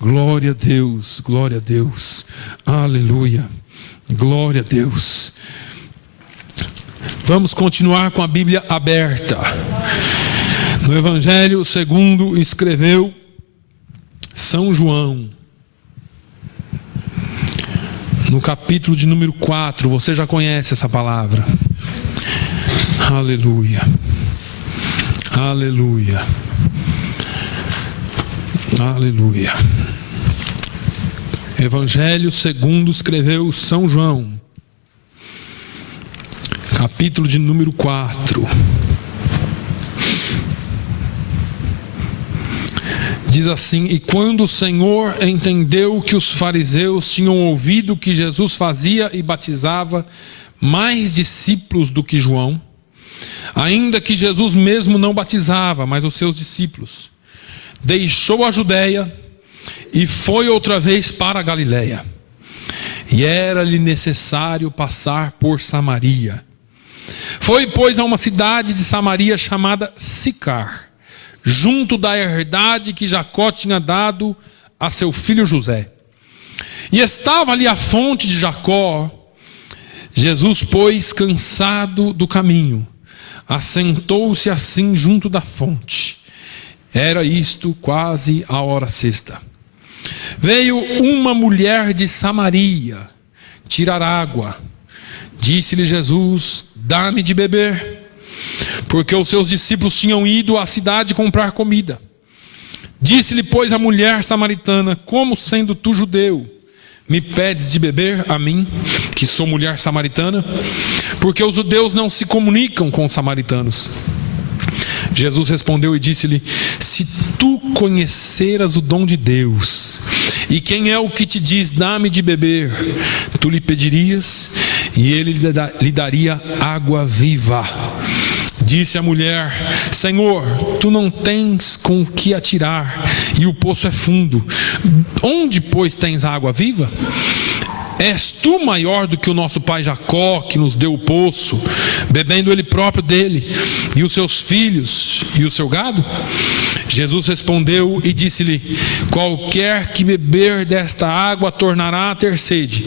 Glória a Deus, glória a Deus. Aleluia. Glória a Deus. Vamos continuar com a Bíblia aberta. No Evangelho segundo escreveu São João. No capítulo de número 4, você já conhece essa palavra. Aleluia. Aleluia. Aleluia. Evangelho segundo escreveu São João. Capítulo de número 4. Diz assim: e quando o Senhor entendeu que os fariseus tinham ouvido que Jesus fazia e batizava mais discípulos do que João, ainda que Jesus mesmo não batizava, mas os seus discípulos, deixou a Judeia e foi outra vez para a Galiléia. E era-lhe necessário passar por Samaria. Foi, pois, a uma cidade de Samaria chamada Sicar, junto da herdade que Jacó tinha dado a seu filho José. E estava ali a fonte de Jacó. Jesus, pois, cansado do caminho, assentou-se assim junto da fonte. Era isto quase a hora sexta. Veio uma mulher de Samaria tirar água. Disse-lhe Jesus: dá-me de beber. Porque os seus discípulos tinham ido à cidade comprar comida. Disse-lhe, pois, a mulher samaritana: como sendo tu judeu, me pedes de beber a mim, que sou mulher samaritana? Porque os judeus não se comunicam com os samaritanos. Jesus respondeu e disse-lhe: se tu conheceras o dom de Deus, e quem é o que te diz, dá-me de beber, tu lhe pedirias, e ele lhe daria água viva. Disse a mulher: Senhor, tu não tens com o que atirar, e o poço é fundo. Onde, pois, tens água viva? És tu maior do que o nosso pai Jacó, que nos deu o poço, bebendo ele próprio dele, e os seus filhos e o seu gado? Jesus respondeu e disse-lhe: qualquer que beber desta água tornará a ter sede,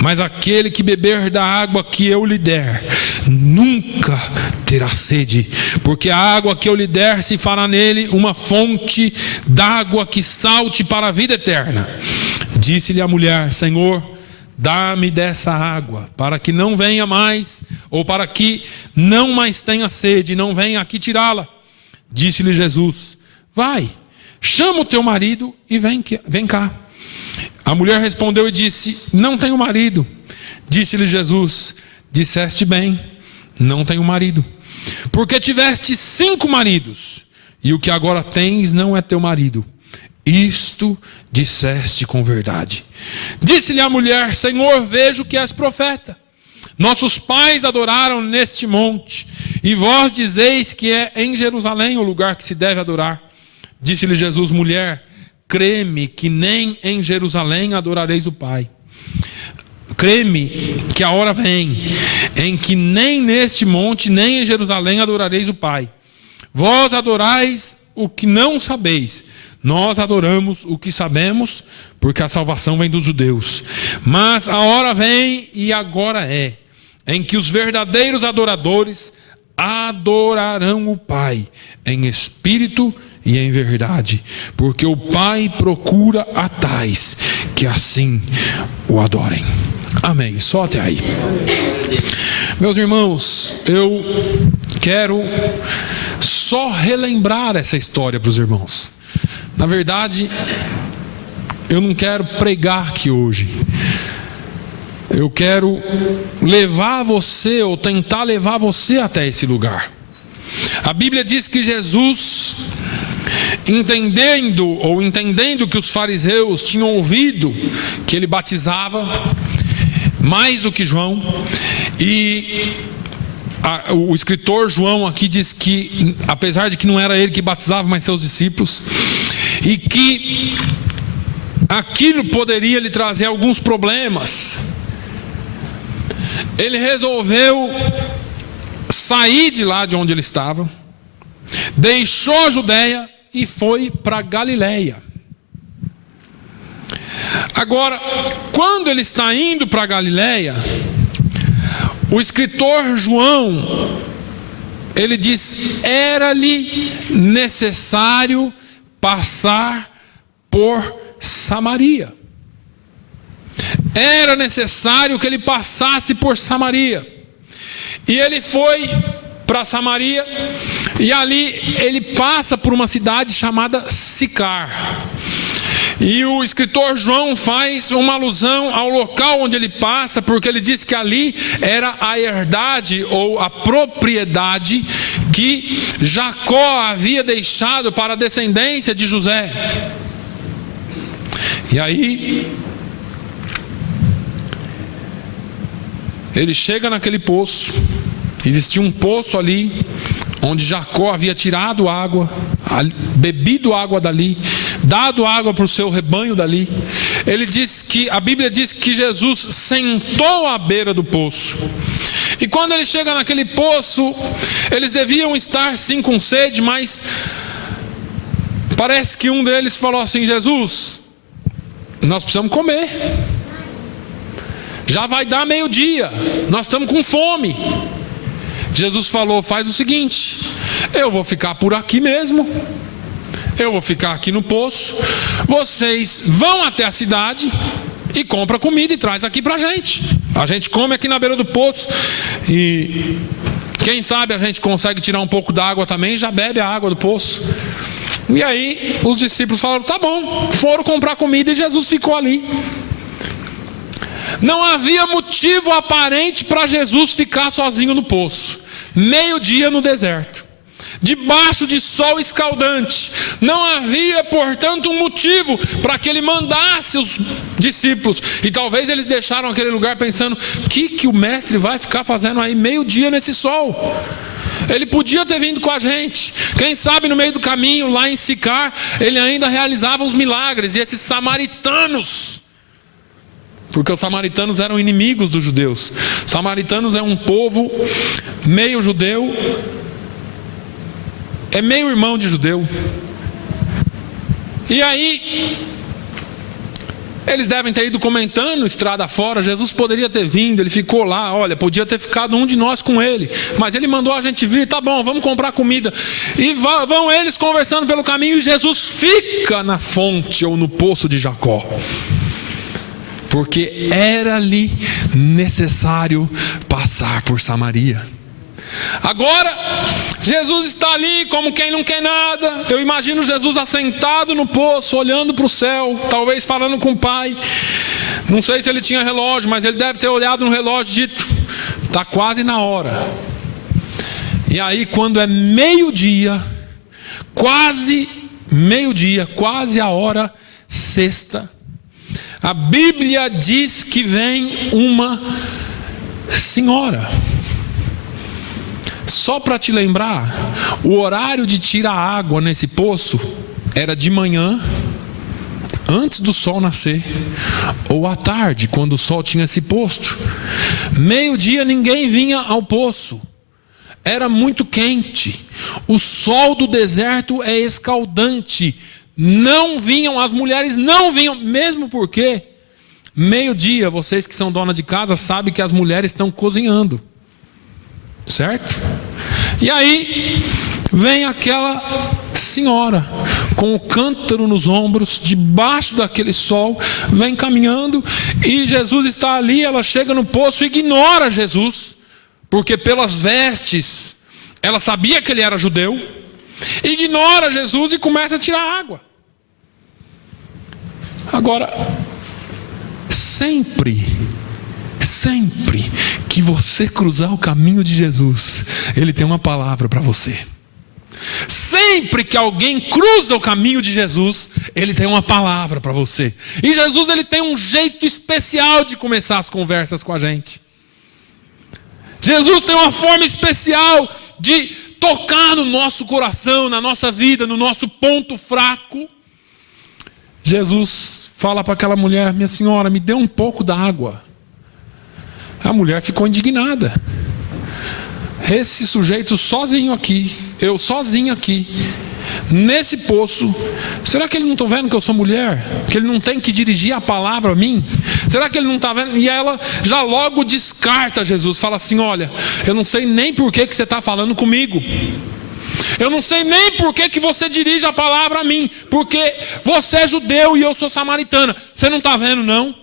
mas aquele que beber da água que eu lhe der nunca terá sede, porque a água que eu lhe der se fará nele uma fonte d'água que salte para a vida eterna. Disse-lhe a mulher: Senhor, dá-me dessa água, para que não venha mais, ou para que não mais tenha sede, e não venha aqui tirá-la. Disse-lhe Jesus: vai, chama o teu marido e vem cá. A mulher respondeu e disse: não tenho marido. Disse-lhe Jesus: disseste bem, não tenho marido, porque tiveste 5 maridos, e o que agora tens não é teu marido. Isto disseste com verdade. Disse-lhe a mulher: Senhor, vejo que és profeta. Nossos pais adoraram neste monte, e vós dizeis que é em Jerusalém o lugar que se deve adorar. Disse-lhe Jesus: mulher, crê-me que nem em Jerusalém adorareis o Pai. Crê-me que a hora vem em que nem neste monte, nem em Jerusalém adorareis o Pai. Vós adorais o que não sabeis. Nós adoramos o que sabemos, porque a salvação vem dos judeus. Mas a hora vem, e agora é, em que os verdadeiros adoradores adorarão o Pai em espírito e em verdade, porque o Pai procura a tais que assim o adorem. Amém. Só até aí. Meus irmãos, eu quero só relembrar essa história para os irmãos. Na verdade, eu não quero pregar aqui hoje. Eu quero levar você, ou tentar levar você até esse lugar. A Bíblia diz que Jesus, entendendo que os fariseus tinham ouvido que ele batizava mais do que João, e o escritor João aqui diz que, apesar de que não era ele que batizava, mas seus discípulos, e que aquilo poderia lhe trazer alguns problemas, ele resolveu sair de lá de onde ele estava, deixou a Judeia e foi para Galiléia. Agora, quando ele está indo para Galiléia, o escritor João, ele diz: era-lhe necessário passar por Samaria. Era necessário que ele passasse por Samaria. E ele foi para Samaria, e ali ele passa por uma cidade chamada Sicar. E o escritor João faz uma alusão ao local onde ele passa, porque ele diz que ali era a herdade ou a propriedade que Jacó havia deixado para a descendência de José. E aí ele chega naquele poço. Existia um poço ali, onde Jacó havia tirado água, bebido água dali, dado água para o seu rebanho dali. Ele diz que, a Bíblia diz que Jesus sentou à beira do poço. E quando ele chega naquele poço, eles deviam estar sim com sede, mas parece que um deles falou assim: Jesus, nós precisamos comer. Já vai dar meio-dia, nós estamos com fome. Jesus falou: faz o seguinte, eu vou ficar por aqui mesmo, eu vou ficar aqui no poço, vocês vão até a cidade e compra comida e traz aqui pra gente. A gente come aqui na beira do poço, e quem sabe a gente consegue tirar um pouco d'água também, já bebe a água do poço. E aí os discípulos falaram: tá bom, foram comprar comida e Jesus ficou ali. Não havia motivo aparente para Jesus ficar sozinho no poço, meio-dia no deserto, debaixo de sol escaldante. Não havia, portanto, um motivo para que ele mandasse os discípulos. E talvez eles deixaram aquele lugar pensando: o que o mestre vai ficar fazendo aí meio-dia nesse sol? Ele podia ter vindo com a gente. Quem sabe no meio do caminho, lá em Sicar, ele ainda realizava os milagres. E esses samaritanos, porque os samaritanos eram inimigos dos judeus. Samaritanos é um povo meio judeu, é meio irmão de judeu. E aí eles devem ter ido comentando estrada fora: Jesus poderia ter vindo, ele ficou lá, olha, podia ter ficado um de nós com ele, mas ele mandou a gente vir, tá bom, vamos comprar comida. E vão eles conversando pelo caminho, e Jesus fica na fonte ou no poço de Jacó, porque era-lhe necessário passar por Samaria. Agora, Jesus está ali como quem não quer nada. Eu imagino Jesus assentado no poço, olhando para o céu, talvez falando com o Pai. Não sei se ele tinha relógio, mas ele deve ter olhado no relógio e dito: está quase na hora. E aí, quando é meio-dia, quase meio-dia, quase a hora sexta, a Bíblia diz que vem uma senhora. Só para te lembrar, o horário de tirar água nesse poço era de manhã, antes do sol nascer, ou à tarde, quando o sol tinha se posto. Meio-dia ninguém vinha ao poço, era muito quente, o sol do deserto é escaldante. Não vinham, as mulheres não vinham, mesmo porque meio-dia, vocês que são dona de casa sabem que as mulheres estão cozinhando, certo? E aí vem aquela senhora com o cântaro nos ombros, debaixo daquele sol, vem caminhando, e Jesus está ali. Ela chega no poço e ignora Jesus, porque pelas vestes ela sabia que ele era judeu. Ignora Jesus e começa a tirar água. Agora, sempre que você cruzar o caminho de Jesus, ele tem uma palavra para você. Sempre que alguém cruza o caminho de Jesus, ele tem uma palavra para você. E Jesus, ele tem um jeito especial de começar as conversas com a gente. Jesus tem uma forma especial de tocar no nosso coração, na nossa vida, no nosso ponto fraco. Jesus fala para aquela mulher: minha senhora, me dê um pouco da água. A mulher ficou indignada. Esse sujeito sozinho aqui, eu sozinho aqui, nesse poço, será que ele não está vendo que eu sou mulher? Que ele não tem que dirigir a palavra a mim? Será que ele não está vendo? E ela já logo descarta Jesus, fala assim: olha, eu não sei nem por que você está falando comigo. Eu não sei nem por que você dirige a palavra a mim, porque você é judeu e eu sou samaritana. Você não está vendo, não?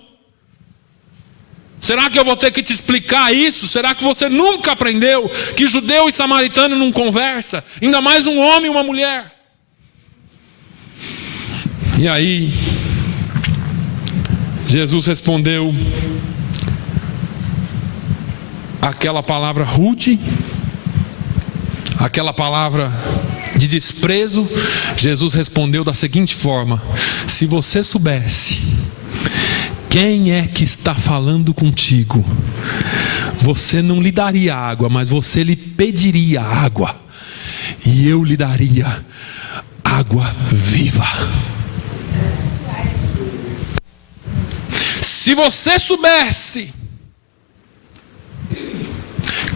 Será que eu vou ter que te explicar isso? Será que você nunca aprendeu que judeu e samaritano não conversa? Ainda mais um homem e uma mulher. E aí, Jesus respondeu aquela palavra rude, aquela palavra de desprezo. Jesus respondeu da seguinte forma: se você soubesse quem é que está falando contigo, você não lhe daria água, mas você lhe pediria água, e eu lhe daria água viva. Se você soubesse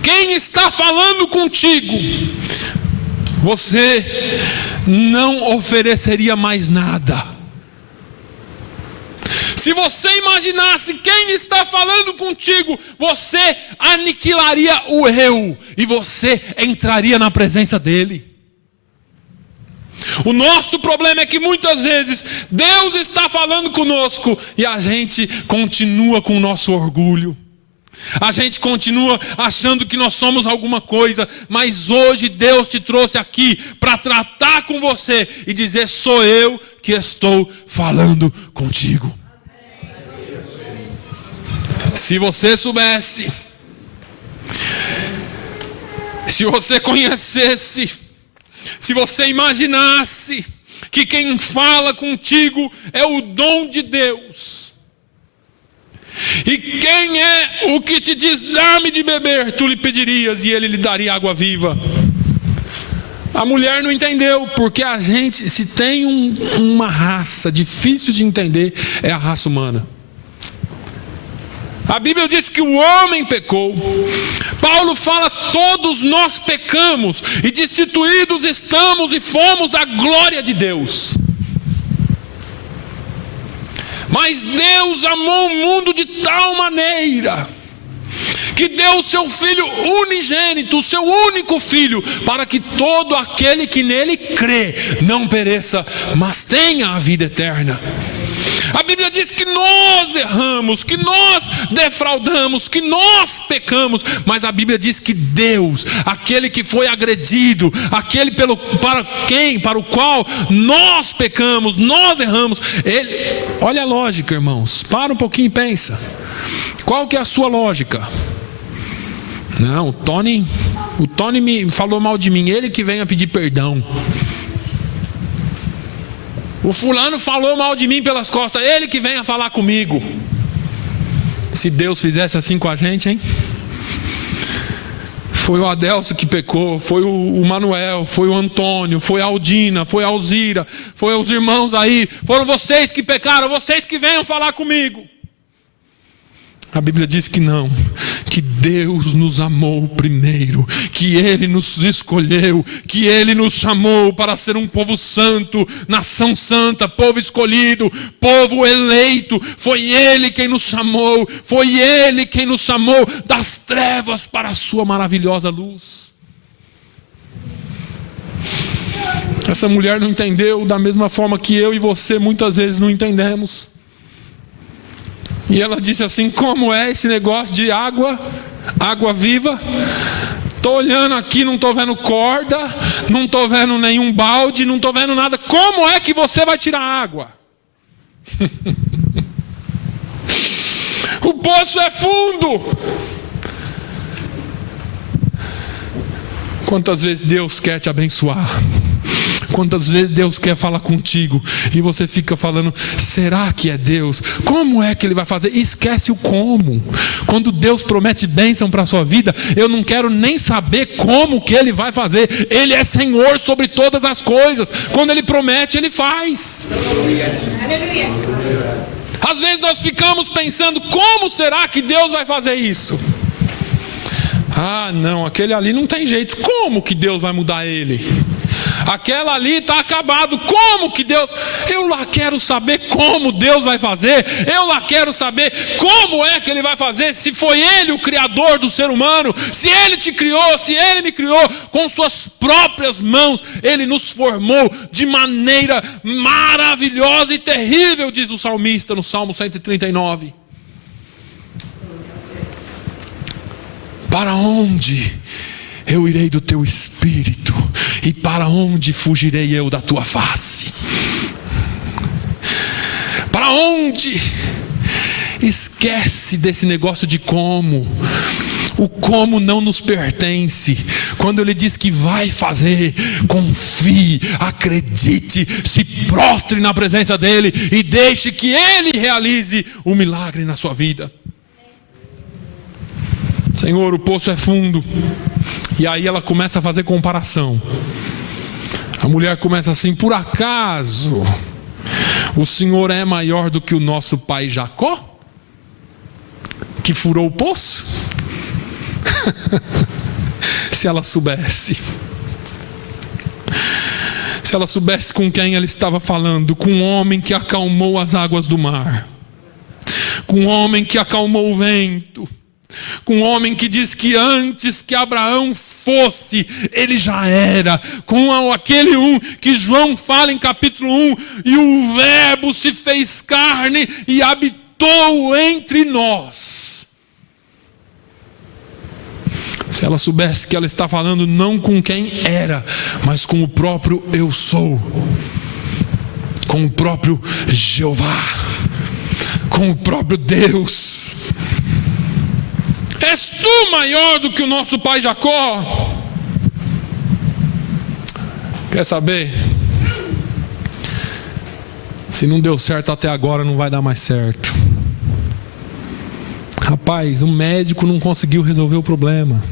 quem está falando contigo, você não ofereceria mais nada. Se você imaginasse quem está falando contigo, você aniquilaria o eu e você entraria na presença dele. O nosso problema é que muitas vezes Deus está falando conosco e a gente continua com o nosso orgulho. A gente continua achando que nós somos alguma coisa, mas hoje Deus te trouxe aqui para tratar com você e dizer: sou eu que estou falando contigo. Se você soubesse, se você conhecesse, se você imaginasse que quem fala contigo é o dom de Deus, e quem é o que te diz: dá-me de beber, tu lhe pedirias e ele lhe daria água viva. A mulher não entendeu, porque a gente, se tem uma raça difícil de entender, é a raça humana. A Bíblia diz que o homem pecou. Paulo fala: todos nós pecamos e destituídos estamos e fomos da glória de Deus. Mas Deus amou o mundo de tal maneira que deu o seu Filho unigênito, o seu único Filho, para que todo aquele que nele crê não pereça, mas tenha a vida eterna. A Bíblia diz que nós erramos, que nós defraudamos, que nós pecamos, mas a Bíblia diz que Deus, aquele que foi agredido, aquele para o qual nós pecamos, nós erramos, ele, olha a lógica, irmãos, para um pouquinho e pensa. Qual que é a sua lógica? Não, o Tony me falou mal de mim, ele que venha pedir perdão. O fulano falou mal de mim pelas costas, ele que venha falar comigo. Se Deus fizesse assim com a gente, hein? Foi o Adelso que pecou, foi o Manuel, foi o Antônio, foi a Aldina, foi a Alzira, foi os irmãos aí, foram vocês que pecaram, vocês que venham falar comigo. A Bíblia diz que não, que Deus nos amou primeiro, que Ele nos escolheu, que Ele nos chamou para ser um povo santo, nação santa, povo escolhido, povo eleito. Foi Ele quem nos chamou, foi Ele quem nos chamou das trevas para a sua maravilhosa luz. Essa mulher não entendeu da mesma forma que eu e você muitas vezes não entendemos. E ela disse assim: como é esse negócio de água viva? Estou olhando aqui, não estou vendo corda, não estou vendo nenhum balde, não estou vendo nada. Como é que você vai tirar água? O poço é fundo. Quantas vezes Deus quer te abençoar? Quantas vezes Deus quer falar contigo e você fica falando: será que é Deus? Como é que Ele vai fazer? Esquece o como. Quando Deus promete bênção para a sua vida, eu não quero nem saber como que Ele vai fazer. Ele é Senhor sobre todas as coisas. Quando Ele promete, Ele faz. Às vezes nós ficamos pensando: como será que Deus vai fazer isso? Ah, não, aquele ali não tem jeito. Como que Deus vai mudar ele? Aquela ali está acabado. Como que Deus? Eu lá quero saber como Deus vai fazer. Eu lá quero saber como é que Ele vai fazer. Se foi Ele o criador do ser humano, se Ele te criou, se Ele me criou com suas próprias mãos, Ele nos formou de maneira maravilhosa e terrível, diz o salmista no Salmo 139. Para onde eu irei do teu espírito? E para onde fugirei eu da tua face? Para onde? Esquece desse negócio de como. O como não nos pertence. Quando Ele diz que vai fazer, confie, acredite, se prostre na presença dEle e deixe que Ele realize o milagre na sua vida. Senhor, o poço é fundo. E aí ela começa a fazer comparação. A mulher começa assim: por acaso o Senhor é maior do que o nosso pai Jacó, que furou o poço? Se ela soubesse. Se ela soubesse com quem ela estava falando. Com um homem que acalmou as águas do mar, com um homem que acalmou o vento, com um homem que diz que antes que Abraão fosse, ele já era. Com aquele que João fala em capítulo 1, e o verbo se fez carne e habitou entre nós. Se ela soubesse que ela está falando não com quem era, mas com o próprio eu sou, com o próprio Jeová, com o próprio Deus. És tu maior do que o nosso pai Jacó? Quer saber? Se não deu certo até agora, não vai dar mais certo. Rapaz, o médico não conseguiu resolver o problema.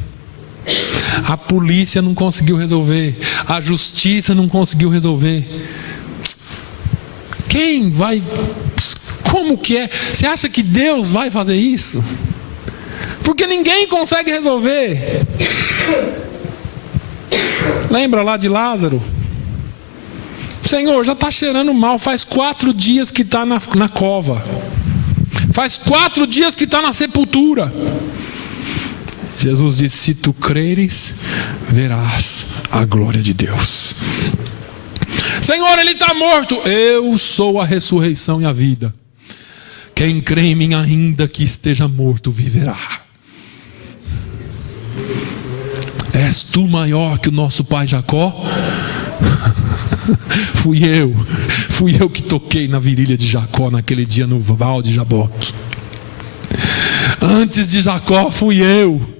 A polícia não conseguiu resolver. A justiça não conseguiu resolver. Quem vai? Como que é? Você acha que Deus vai fazer isso? Porque ninguém consegue resolver. Lembra lá de Lázaro? Senhor, já está cheirando mal. Faz 4 dias que está na cova. Faz 4 dias que está na sepultura. Jesus disse: se tu creres, verás a glória de Deus. Senhor, ele está morto. Eu sou a ressurreição e a vida. Quem crê em mim, ainda que esteja morto, viverá. És tu maior que o nosso pai Jacó? Fui eu que toquei na virilha de Jacó naquele dia no val de Jaboque. Antes de Jacó fui eu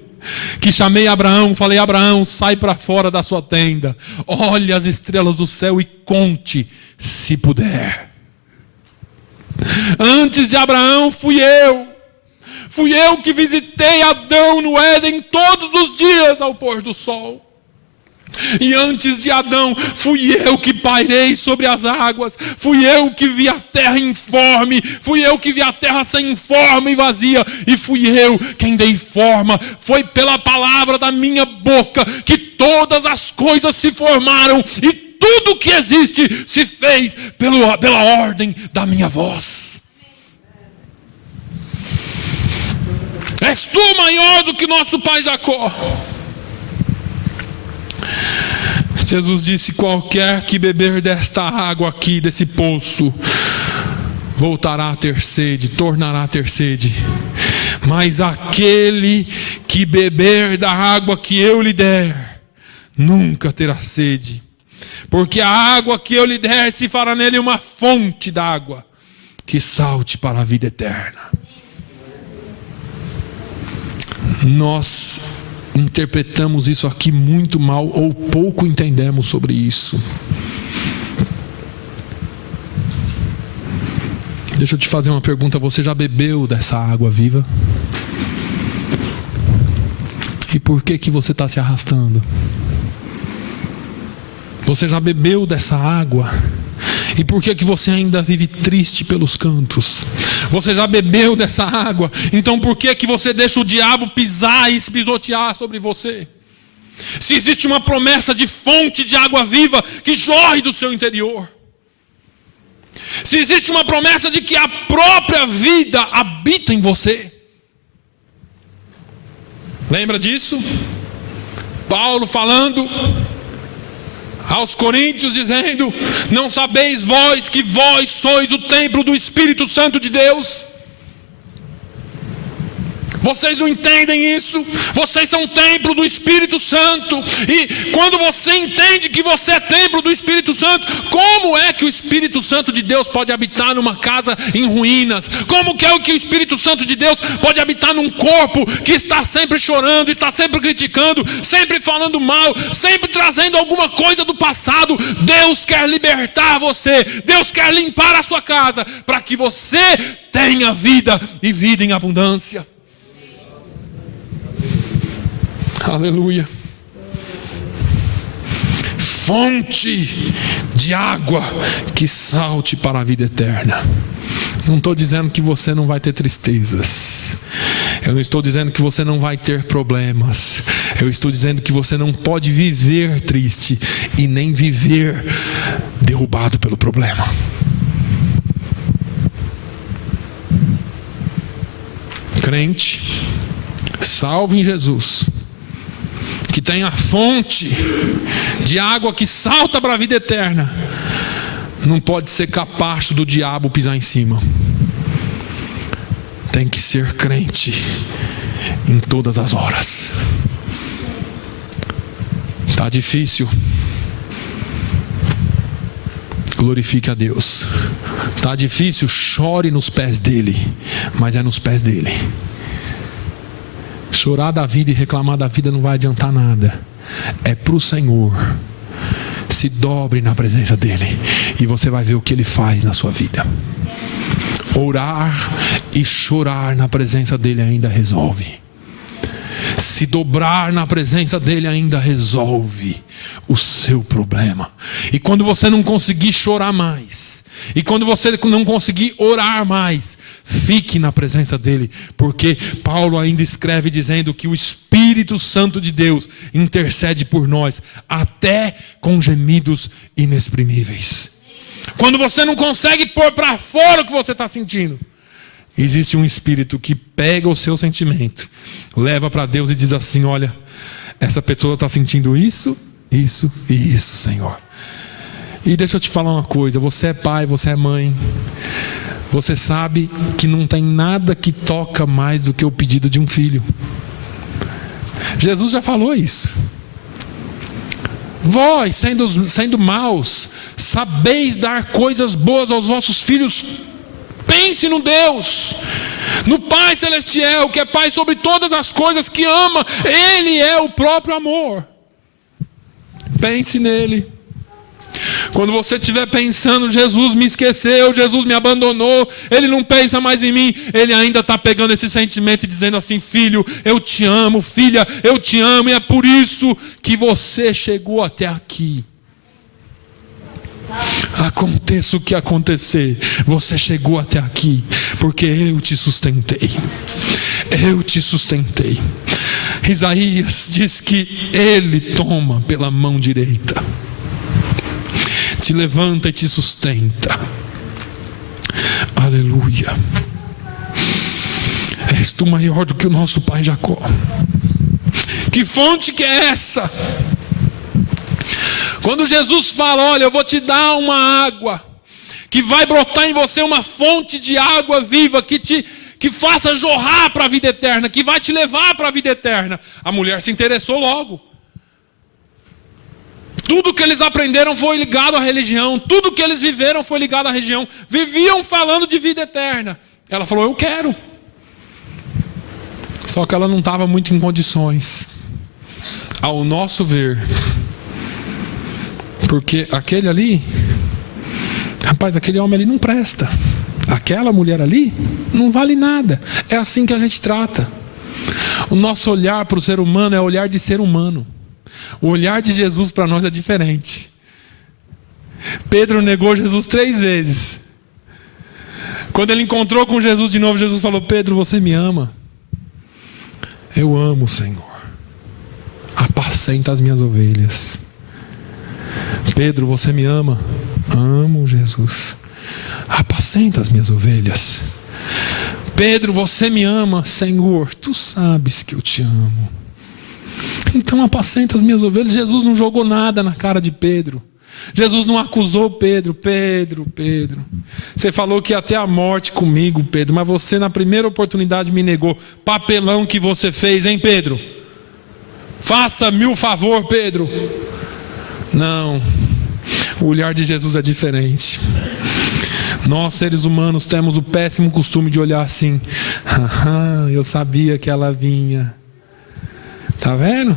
que chamei Abraão, falei: Abraão, sai para fora da sua tenda, olhe as estrelas do céu e conte, se puder. Antes de Abraão fui eu que visitei Adão no Éden todos os dias ao pôr do sol. E antes de Adão, fui eu que pairei sobre as águas, fui eu que vi a terra informe, fui eu que vi a terra sem forma e vazia, e fui eu quem dei forma. Foi pela palavra da minha boca que todas as coisas se formaram, e tudo que existe se fez pela ordem da minha voz. És tu maior do que nosso pai Jacó. Jesus disse: qualquer que beber desta água aqui, desse poço, voltará a ter sede, tornará a ter sede. Mas aquele que beber da água que eu lhe der, nunca terá sede. Porque a água que eu lhe der se fará nele uma fonte d'água que salte para a vida eterna. Nós interpretamos isso aqui muito mal, ou pouco entendemos sobre isso. Deixa eu te fazer uma pergunta: você já bebeu dessa água viva? E por que você está se arrastando? Você já bebeu dessa água? E por que você ainda vive triste pelos cantos? Você já bebeu dessa água? Então por que você deixa o diabo pisar e se pisotear sobre você? Se existe uma promessa de fonte de água viva que jorre do seu interior. Se existe uma promessa de que a própria vida habita em você. Lembra disso? Paulo falando aos Coríntios, dizendo: não sabeis vós que vós sois o templo do Espírito Santo de Deus? Vocês não entendem isso? Vocês são templo do Espírito Santo. E quando você entende que você é templo do Espírito Santo, como é que o Espírito Santo de Deus pode habitar numa casa em ruínas? Como que é que o Espírito Santo de Deus pode habitar num corpo que está sempre chorando, está sempre criticando, sempre falando mal, sempre trazendo alguma coisa do passado? Deus quer libertar você. Deus quer limpar a sua casa para que você tenha vida e vida em abundância. Aleluia. Fonte de água que salte para a vida eterna. Não estou dizendo que você não vai ter tristezas. Eu não estou dizendo que você não vai ter problemas. Eu estou dizendo que você não pode viver triste e nem viver derrubado pelo problema. Crente, salvo em Jesus, que tem a fonte de água que salta para a vida eterna, não pode ser capaz do diabo pisar em cima. Tem que ser crente em todas as horas. Está difícil? Glorifique a Deus. Está difícil? Chore nos pés dele. Mas é nos pés dele. Chorar da vida e reclamar da vida não vai adiantar nada. É para o Senhor. Se dobre na presença dele e você vai ver o que ele faz na sua vida. Orar e chorar na presença dele ainda resolve. Se dobrar na presença dele ainda resolve o seu problema. E quando você não conseguir chorar mais, e quando você não conseguir orar mais, fique na presença dele, porque Paulo ainda escreve dizendo que o Espírito Santo de Deus intercede por nós até com gemidos inexprimíveis. Quando você não consegue pôr para fora o que você está sentindo, existe um Espírito que pega o seu sentimento, leva para Deus e diz assim: olha, essa pessoa está sentindo isso, isso e isso, Senhor. E deixa eu te falar uma coisa, você é pai, você é mãe, você sabe que não tem nada que toca mais do que o pedido de um filho. Jesus já falou isso. Vós, sendo maus, sabeis dar coisas boas aos vossos filhos. Pense no Deus, no Pai Celestial, que é Pai sobre todas as coisas, que ama. Ele é o próprio amor. Pense nele. Quando você estiver pensando: Jesus me esqueceu, Jesus me abandonou, Ele não pensa mais em mim, Ele ainda está pegando esse sentimento e dizendo assim: filho, eu te amo, filha, eu te amo, e é por isso que você chegou até aqui. Aconteça o que acontecer, você chegou até aqui porque eu te sustentei. Eu te sustentei. Isaías diz que Ele toma pela mão direita, te levanta e te sustenta. Aleluia. És tu maior do que o nosso pai Jacó. Que fonte que é essa? Quando Jesus fala: olha, eu vou te dar uma água que vai brotar em você, uma fonte de água viva que faça jorrar para a vida eterna, que vai te levar para a vida eterna, a mulher se interessou logo. Tudo que eles aprenderam foi ligado à religião, tudo que eles viveram foi ligado à religião, viviam falando de vida eterna. Ela falou: eu quero. Só que ela não estava muito em condições, ao nosso ver. Porque aquele ali, rapaz, aquele homem ali não presta. Aquela mulher ali não vale nada. É assim que a gente trata. O nosso olhar para o ser humano é olhar de ser humano. O olhar de Jesus para nós é diferente. Pedro negou Jesus 3 vezes. Quando ele encontrou com Jesus de novo, Jesus falou: Pedro, você me ama? Eu amo, Senhor. Apacenta apacenta as minhas ovelhas. Pedro, você me ama? Amo, Jesus. Apacenta as minhas ovelhas. Pedro, você me ama? Senhor, tu sabes que eu te amo. Então apacenta as minhas ovelhas. Jesus não jogou nada na cara de Pedro. Jesus não acusou Pedro. Pedro, você falou que ia até a morte comigo, Pedro, mas você na primeira oportunidade me negou. Papelão que você fez, hein, Pedro? Faça-me o favor, Pedro. Não, o olhar de Jesus é diferente. Nós, seres humanos, temos o péssimo costume de olhar assim. Eu sabia que ela vinha. Tá vendo?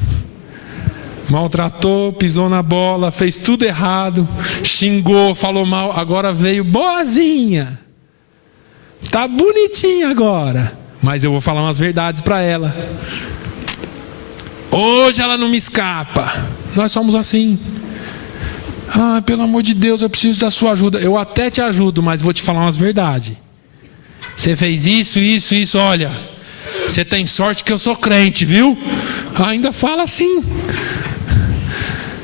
Maltratou, pisou na bola, fez tudo errado, xingou, falou mal, agora veio boazinha. Tá bonitinha agora, mas eu vou falar umas verdades para ela. Hoje ela não me escapa. Nós somos assim. Pelo amor de Deus, eu preciso da sua ajuda. Eu até te ajudo, mas vou te falar umas verdades. Você fez isso, olha. Você tem sorte que eu sou crente, viu? Ainda fala assim.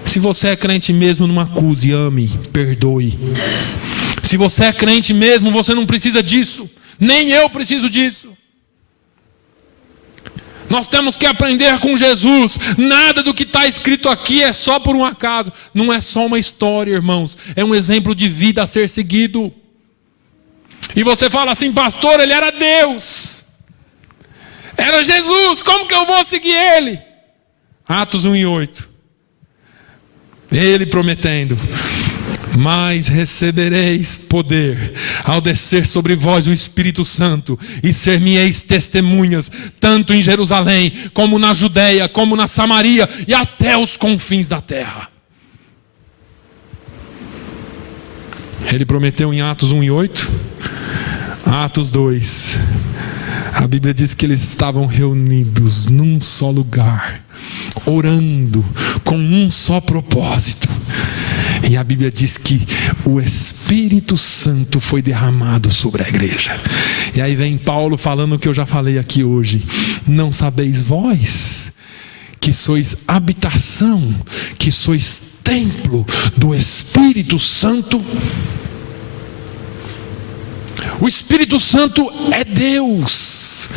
Se você é crente mesmo, não acuse, ame, perdoe. Se você é crente mesmo, você não precisa disso. Nem eu preciso disso. Nós temos que aprender com Jesus. Nada do que está escrito aqui é só por um acaso. Não é só uma história, irmãos. É um exemplo de vida a ser seguido. E você fala assim, pastor, ele era Deus. Era Jesus, como que eu vou seguir ele? Atos 1:8. Ele prometendo: mas recebereis poder ao descer sobre vós o Espírito Santo, e ser-me-eis testemunhas, tanto em Jerusalém, como na Judeia, como na Samaria, e até os confins da terra. Ele prometeu em Atos 1:8. Atos 2. A Bíblia diz que eles estavam reunidos num só lugar, orando com um só propósito. E a Bíblia diz que o Espírito Santo foi derramado sobre a igreja. E aí vem Paulo falando o que eu já falei aqui hoje. Não sabeis vós que sois habitação, que sois templo do Espírito Santo? O Espírito Santo é Deus,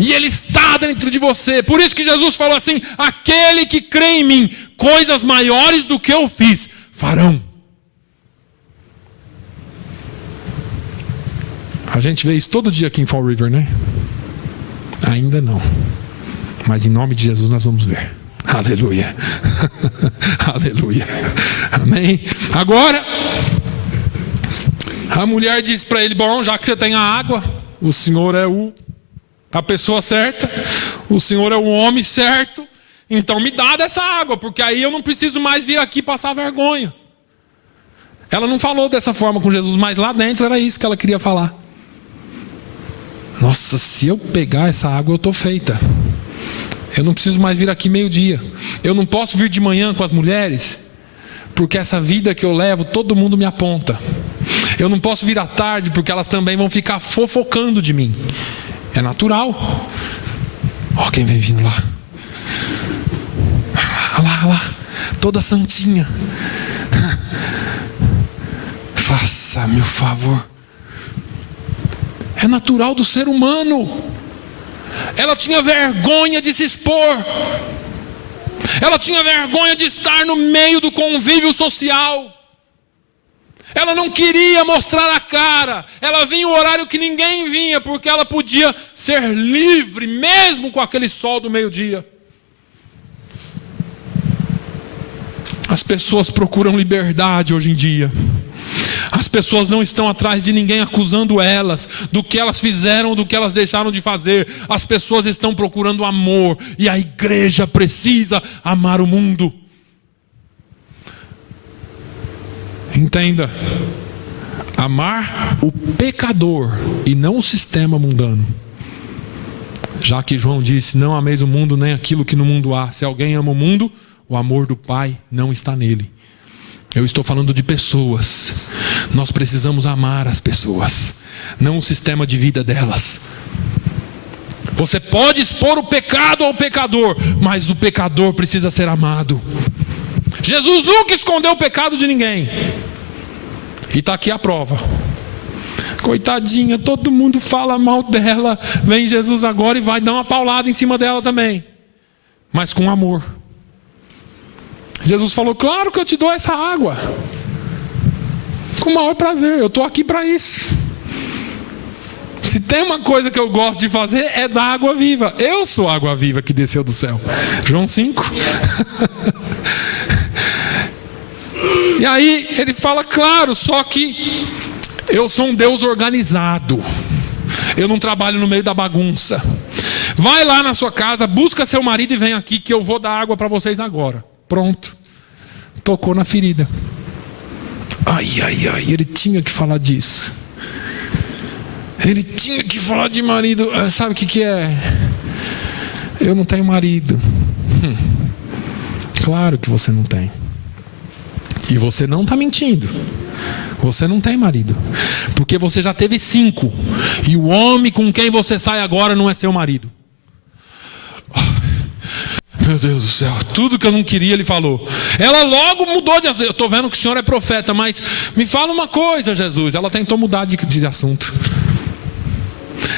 e Ele está dentro de você. Por isso que Jesus falou assim: aquele que crê em mim, coisas maiores do que eu fiz, farão. A gente vê isso todo dia aqui em Fall River, né? Ainda não, mas em nome de Jesus nós vamos ver. Aleluia. Aleluia. Amém. Agora a mulher diz para ele: bom, já que você tem a água, o Senhor é a pessoa certa, o Senhor é o homem certo, então me dá dessa água, porque aí eu não preciso mais vir aqui passar vergonha. Ela não falou dessa forma com Jesus, mas lá dentro era isso que ela queria falar. Nossa, se eu pegar essa água eu estou feita. Eu não preciso mais vir aqui meio-dia. Eu não posso vir de manhã com as mulheres, porque essa vida que eu levo, todo mundo me aponta. Eu não posso vir à tarde, porque elas também vão ficar fofocando de mim. É natural. Ó, quem vem vindo lá. Olha lá, toda santinha. Faça-me o favor. É natural do ser humano. Ela tinha vergonha de se expor. Ela tinha vergonha de estar no meio do convívio social. Ela não queria mostrar a cara. Ela vinha o horário que ninguém vinha, porque ela podia ser livre, mesmo com aquele sol do meio-dia. As pessoas procuram liberdade hoje em dia. As pessoas não estão atrás de ninguém acusando elas do que elas fizeram, do que elas deixaram de fazer. As pessoas estão procurando amor, e a igreja precisa amar o mundo. Entenda, amar o pecador e não o sistema mundano. Já que João disse: não ameis o mundo nem aquilo que no mundo há. Se alguém ama o mundo, o amor do Pai não está nele. Eu estou falando de pessoas. Nós precisamos amar as pessoas, não o sistema de vida delas. Você pode expor o pecado ao pecador, mas o pecador precisa ser amado. Jesus nunca escondeu o pecado de ninguém. E está aqui a prova. Coitadinha, todo mundo fala mal dela. Vem Jesus agora e vai dar uma paulada em cima dela também, mas com amor. Jesus falou: claro que eu te dou essa água, com o maior prazer, eu estou aqui para isso. Se tem uma coisa que eu gosto de fazer, é dar água viva. Eu sou a água viva que desceu do céu. João 5. E aí ele fala: claro, só que eu sou um Deus organizado. Eu não trabalho no meio da bagunça. Vai lá na sua casa, busca seu marido e vem aqui que eu vou dar água para vocês agora. Pronto. Tocou na ferida. Ai, ele tinha que falar disso. Ele tinha que falar de marido. Sabe o que é? Eu não tenho marido. Claro que você não tem. E você não está mentindo. Você não tem marido, porque você já teve 5. E o homem com quem você sai agora não é seu marido. Meu Deus do céu, tudo que eu não queria ele falou. Ela logo mudou de assunto. Eu estou vendo que o senhor é profeta, mas me fala uma coisa, Jesus. Ela tentou mudar de assunto.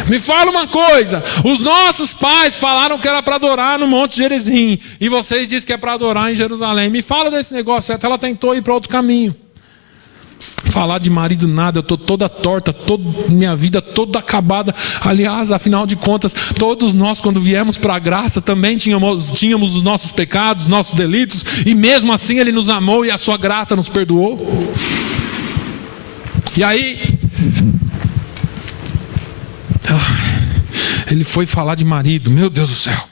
Me fala uma coisa: os nossos pais falaram que era para adorar no Monte Gerizim, e vocês dizem que é para adorar em Jerusalém. Me fala desse negócio. Até ela tentou ir para outro caminho. Falar de marido nada, eu estou toda torta, minha vida toda acabada. Aliás, afinal de contas, todos nós quando viemos para a graça também tínhamos os nossos pecados, os nossos delitos, e mesmo assim Ele nos amou e a sua graça nos perdoou. E aí ele foi falar de marido. Meu Deus do céu,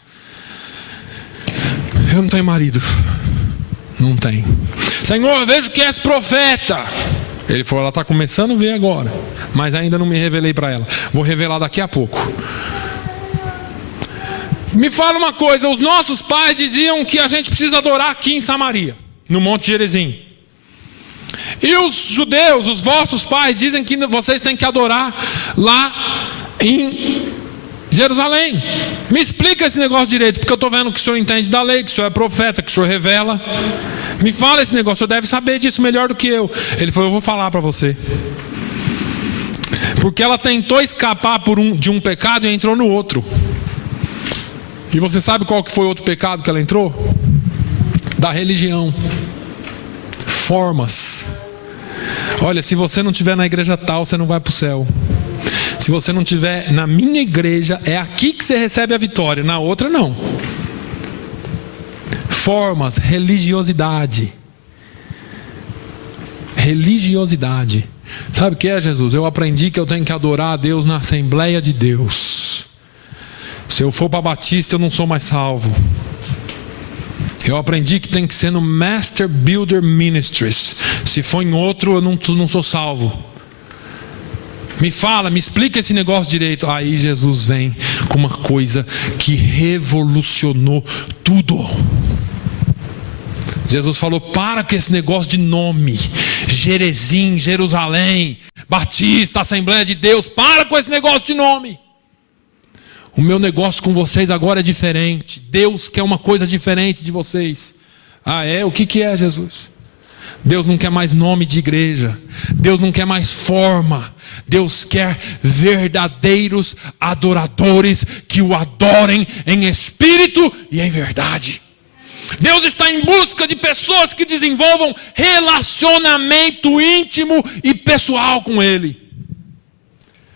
eu não tenho marido. Não tem. Senhor, eu vejo que és profeta. Ele falou: ela está começando a ver agora, mas ainda não me revelei para ela. Vou revelar daqui a pouco. Me fala uma coisa: os nossos pais diziam que a gente precisa adorar aqui em Samaria, no Monte Gerizim. E os judeus, os vossos pais, dizem que vocês têm que adorar lá em Jerusalém. Me explica esse negócio direito, porque eu estou vendo que o senhor entende da lei, que o senhor é profeta, que o senhor revela. Me fala esse negócio, o senhor deve saber disso melhor do que eu. Ele falou: eu vou falar para você. Porque ela tentou escapar de um pecado e entrou no outro. E você sabe qual que foi o outro pecado que ela entrou? Da religião. Formas. Olha, se você não estiver na igreja tal, você não vai para o céu. Se você não estiver na minha igreja, é aqui que você recebe a vitória, na outra não. Formas, religiosidade. Religiosidade. Sabe o que é, Jesus? Eu aprendi que eu tenho que adorar a Deus na Assembleia de Deus. Se eu for para Batista, eu não sou mais salvo. Eu aprendi que tem que ser no Master Builder Ministries. Se for em outro, eu não sou salvo. Me fala, me explica esse negócio direito. Aí Jesus vem com uma coisa que revolucionou tudo. Jesus falou: para com esse negócio de nome, Gerizim, Jerusalém, Batista, Assembleia de Deus. Para com esse negócio de nome. O meu negócio com vocês agora é diferente. Deus quer uma coisa diferente de vocês. Ah, é? O que é, Jesus? Deus não quer mais nome de igreja. Deus não quer mais forma. Deus quer verdadeiros adoradores que o adorem em espírito e em verdade. Deus está em busca de pessoas que desenvolvam relacionamento íntimo e pessoal com Ele.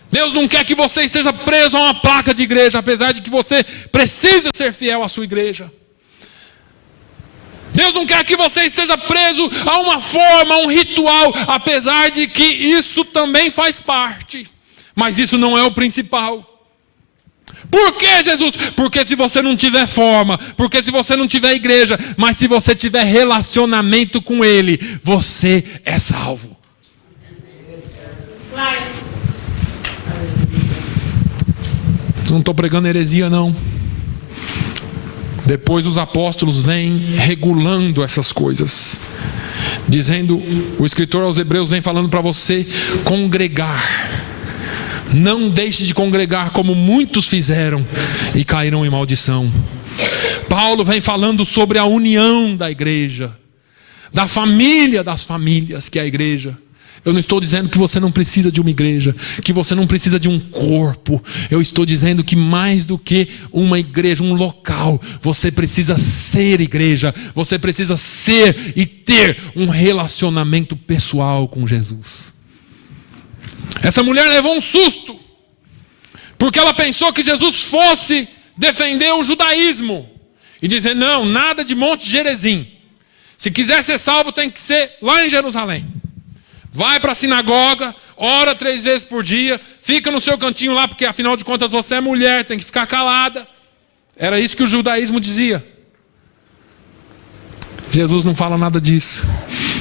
Deus não quer que você esteja preso a uma placa de igreja, apesar de que você precisa ser fiel à sua igreja. Deus não quer que você esteja preso a uma forma, a um ritual, apesar de que isso também faz parte. Mas isso não é o principal. Por que, Jesus? Porque se você não tiver forma, porque se você não tiver igreja, mas se você tiver relacionamento com Ele, você é salvo. Não estou pregando heresia não. Depois os apóstolos vêm regulando essas coisas, dizendo, o escritor aos Hebreus vem falando para você congregar. Não deixe de congregar como muitos fizeram e caíram em maldição. Paulo vem falando sobre a união da igreja, da família das famílias que é a igreja. Eu não estou dizendo que você não precisa de uma igreja, que você não precisa de um corpo. Eu estou dizendo que mais do que uma igreja, um local, você precisa ser igreja. Você precisa ser e ter um relacionamento pessoal com Jesus. Essa mulher levou um susto, porque ela pensou que Jesus fosse defender o judaísmo e dizer: não, nada de Monte Gerizim. Se quiser ser salvo, tem que ser lá em Jerusalém. Vai para a sinagoga, ora 3 vezes por dia, fica no seu cantinho lá, porque afinal de contas você é mulher, tem que ficar calada. Era isso que o judaísmo dizia. Jesus não fala nada disso.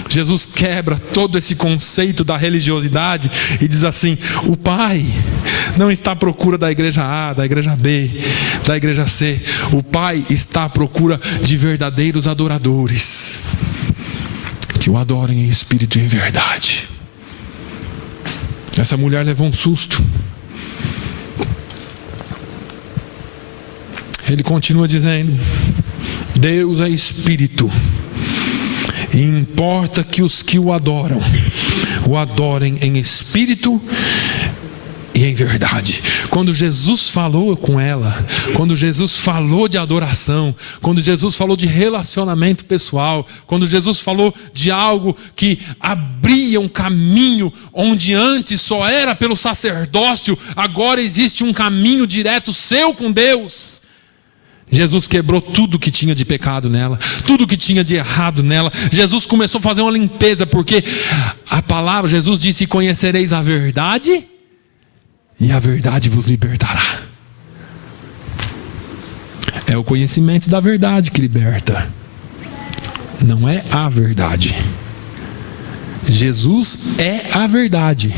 Jesus quebra todo esse conceito da religiosidade e diz assim: o Pai não está à procura da igreja A, da igreja B, da igreja C. O Pai está à procura de verdadeiros adoradores, que o adorem em espírito e em verdade. Essa mulher levou um susto. Ele continua dizendo: Deus é espírito, e importa que os que o adoram, o adorem em espírito e em verdade. Quando Jesus falou com ela, quando Jesus falou de adoração, quando Jesus falou de relacionamento pessoal, quando Jesus falou de algo que abria um caminho onde antes só era pelo sacerdócio, agora existe um caminho direto seu com Deus. Jesus quebrou tudo que tinha de pecado nela, tudo que tinha de errado nela. Jesus começou a fazer uma limpeza, porque a palavra, Jesus disse: conhecereis a verdade, e a verdade vos libertará. É o conhecimento da verdade que liberta, não é a verdade. Jesus é a verdade,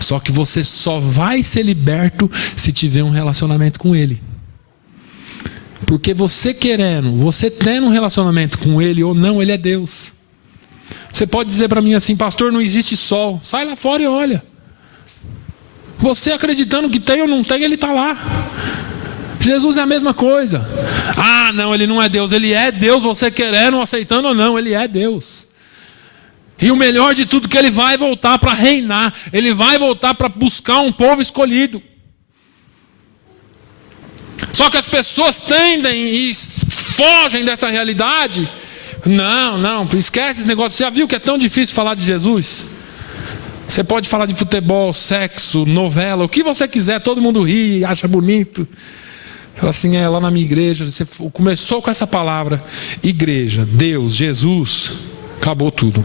só que você só vai ser liberto se tiver um relacionamento com Ele. Porque você querendo, você tendo um relacionamento com Ele ou não, Ele é Deus. Você pode dizer para mim assim: pastor, não existe sol. Sai lá fora e olha. Você acreditando que tem ou não tem, Ele está lá. Jesus é a mesma coisa. Ah, não, Ele não é Deus. Ele é Deus, você querendo, aceitando ou não, Ele é Deus. E o melhor de tudo é que Ele vai voltar para reinar. Ele vai voltar para buscar um povo escolhido. Só que as pessoas tendem e fogem dessa realidade. Não, esquece esse negócio. Você já viu que é tão difícil falar de Jesus? Você pode falar de futebol, sexo, novela, o que você quiser, todo mundo ri, acha bonito. Fala assim: lá na minha igreja, você começou com essa palavra, igreja, Deus, Jesus, acabou tudo.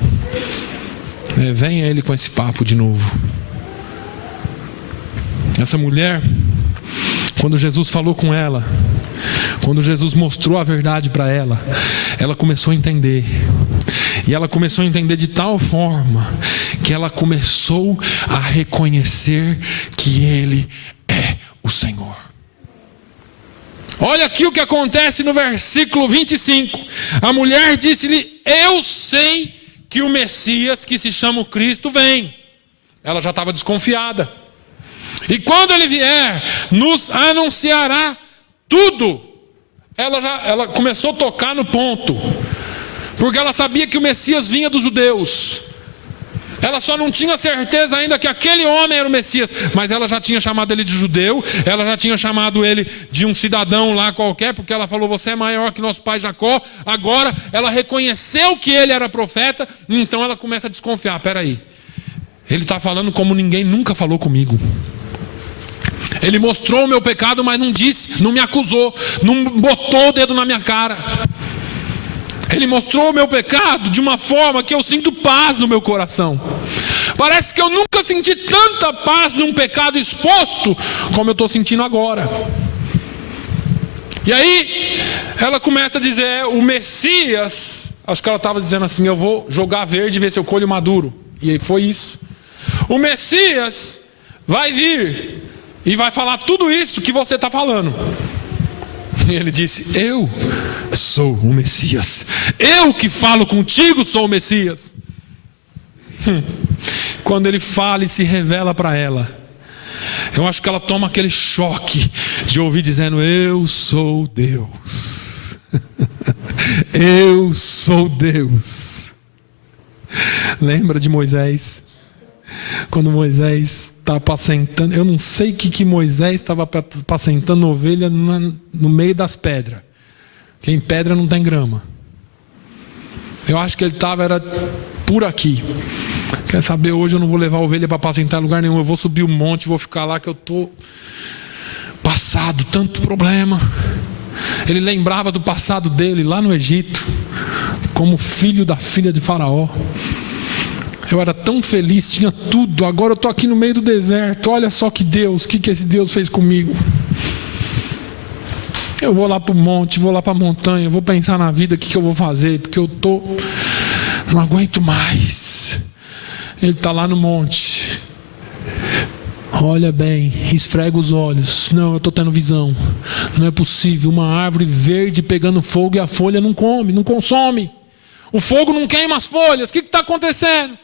Venha Ele com esse papo de novo. Essa mulher, quando Jesus falou com ela, quando Jesus mostrou a verdade para ela, ela começou a entender. E ela começou a entender de tal forma que ela começou a reconhecer que Ele é o Senhor. Olha aqui o que acontece no versículo 25. A mulher disse-lhe: eu sei que o Messias, que se chama o Cristo, vem. Ela já estava desconfiada. E quando Ele vier, nos anunciará tudo. Ela começou a tocar no ponto, porque ela sabia que o Messias vinha dos judeus. Ela só não tinha certeza ainda que aquele homem era o Messias, mas ela já tinha chamado ele de judeu, ela já tinha chamado ele de um cidadão lá qualquer, porque ela falou: você é maior que nosso pai Jacó. Agora ela reconheceu que ele era profeta, então ela começa a desconfiar: peraí, ele está falando como ninguém nunca falou comigo. Ele mostrou o meu pecado, mas não disse, não me acusou, não botou o dedo na minha cara. Ele mostrou o meu pecado de uma forma que eu sinto paz no meu coração. Parece que eu nunca senti tanta paz num pecado exposto como eu estou sentindo agora. E aí ela começa a dizer: o Messias, acho que ela estava dizendo assim: eu vou jogar verde e ver se eu colho maduro. E aí foi isso. O Messias vai vir e vai falar tudo isso que você está falando. E ele disse: eu sou o Messias. Eu que falo contigo sou o Messias. Quando ele fala e se revela para ela, Eu acho que ela toma aquele choque de ouvir dizendo: eu sou Deus. Eu sou Deus. Lembra de Moisés? Quando Moisés estava apacentando, eu não sei que Moisés estava apacentando ovelha no meio das pedras. Porque em pedra não tem grama. Eu acho que ele era por aqui. Quer saber, hoje eu não vou levar a ovelha para apacentar em lugar nenhum. Eu vou subir o monte, vou ficar lá que eu estou passado, tanto problema. Ele lembrava do passado dele lá no Egito, como filho da filha de Faraó. Eu era tão feliz, tinha tudo. Agora eu estou aqui no meio do deserto. Olha só que Deus, o que esse Deus fez comigo. Eu vou lá para o monte, vou lá para a montanha, vou pensar na vida, o que eu vou fazer, porque não aguento mais. Ele está lá no monte. Olha bem, esfrega os olhos. Não, eu estou tendo visão. Não é possível, uma árvore verde pegando fogo e a folha não come, não consome. O fogo não queima as folhas, o que está acontecendo?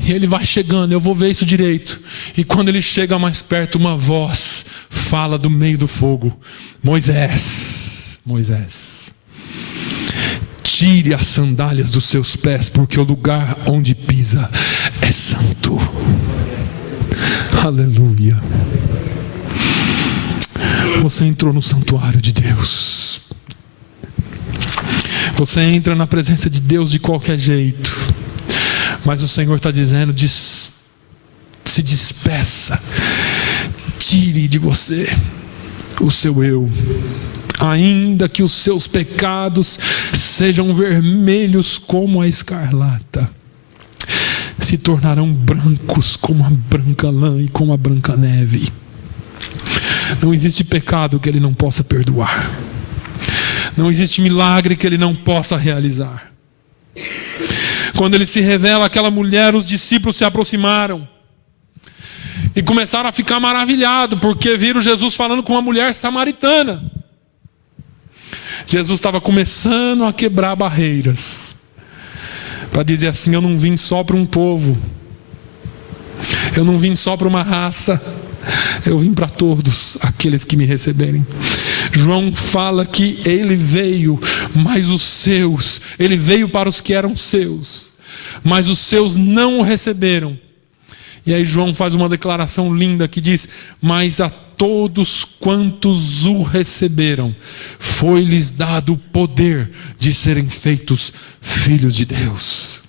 E ele vai chegando, eu vou ver isso direito. E quando ele chega mais perto, uma voz fala do meio do fogo: Moisés, Moisés, tire as sandálias dos seus pés, porque o lugar onde pisa é santo. Aleluia. Você entrou no santuário de Deus. Você entra na presença de Deus de qualquer jeito, mas o Senhor está dizendo: se despeça, tire de você o seu eu. Ainda que os seus pecados sejam vermelhos como a escarlata, se tornarão brancos como a branca lã e como a branca neve. Não existe pecado que Ele não possa perdoar. Não existe milagre que Ele não possa realizar. Quando Ele se revela àquela mulher, os discípulos se aproximaram e começaram a ficar maravilhados, porque viram Jesus falando com uma mulher samaritana. Jesus estava começando a quebrar barreiras, para dizer assim: eu não vim só para um povo, eu não vim só para uma raça, eu vim para todos aqueles que me receberem. João fala que ele veio, mas ele veio para os que eram seus, mas os seus não o receberam. E aí João faz uma declaração linda que diz: mas a todos quantos o receberam, foi-lhes dado o poder de serem feitos filhos de Deus.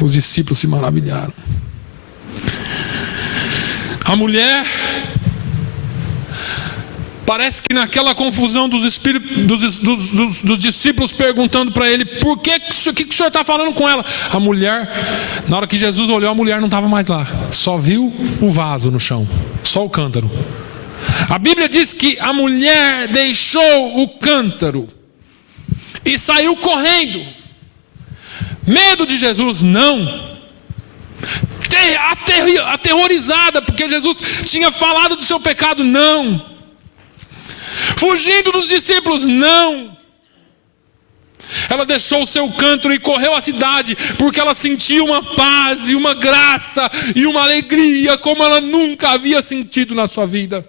Os discípulos se maravilharam. A mulher, parece que naquela confusão dos discípulos perguntando para ele: por que o senhor está falando com ela? A mulher, na hora que Jesus olhou, a mulher não estava mais lá, só viu o vaso no chão, só o cântaro. A Bíblia diz que a mulher deixou o cântaro e saiu correndo. Medo de Jesus? Não. Aterrorizada porque Jesus tinha falado do seu pecado? Não. Fugindo dos discípulos? Não. Ela deixou o seu cântaro e correu à cidade, porque ela sentia uma paz e uma graça e uma alegria como ela nunca havia sentido na sua vida.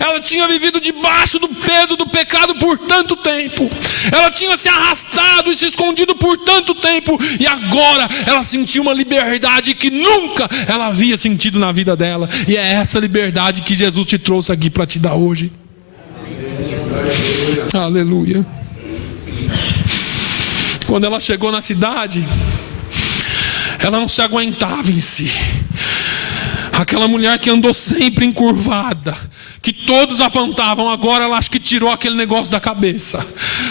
Ela tinha vivido debaixo do peso do pecado por tanto tempo. Ela tinha se arrastado e se escondido por tanto tempo. E agora ela sentiu uma liberdade que nunca ela havia sentido na vida dela. E é essa liberdade que Jesus te trouxe aqui para te dar hoje. Aleluia. Quando ela chegou na cidade, ela não se aguentava em si. Aquela mulher que andou sempre encurvada, que todos apontavam, agora ela acho que tirou aquele negócio da cabeça.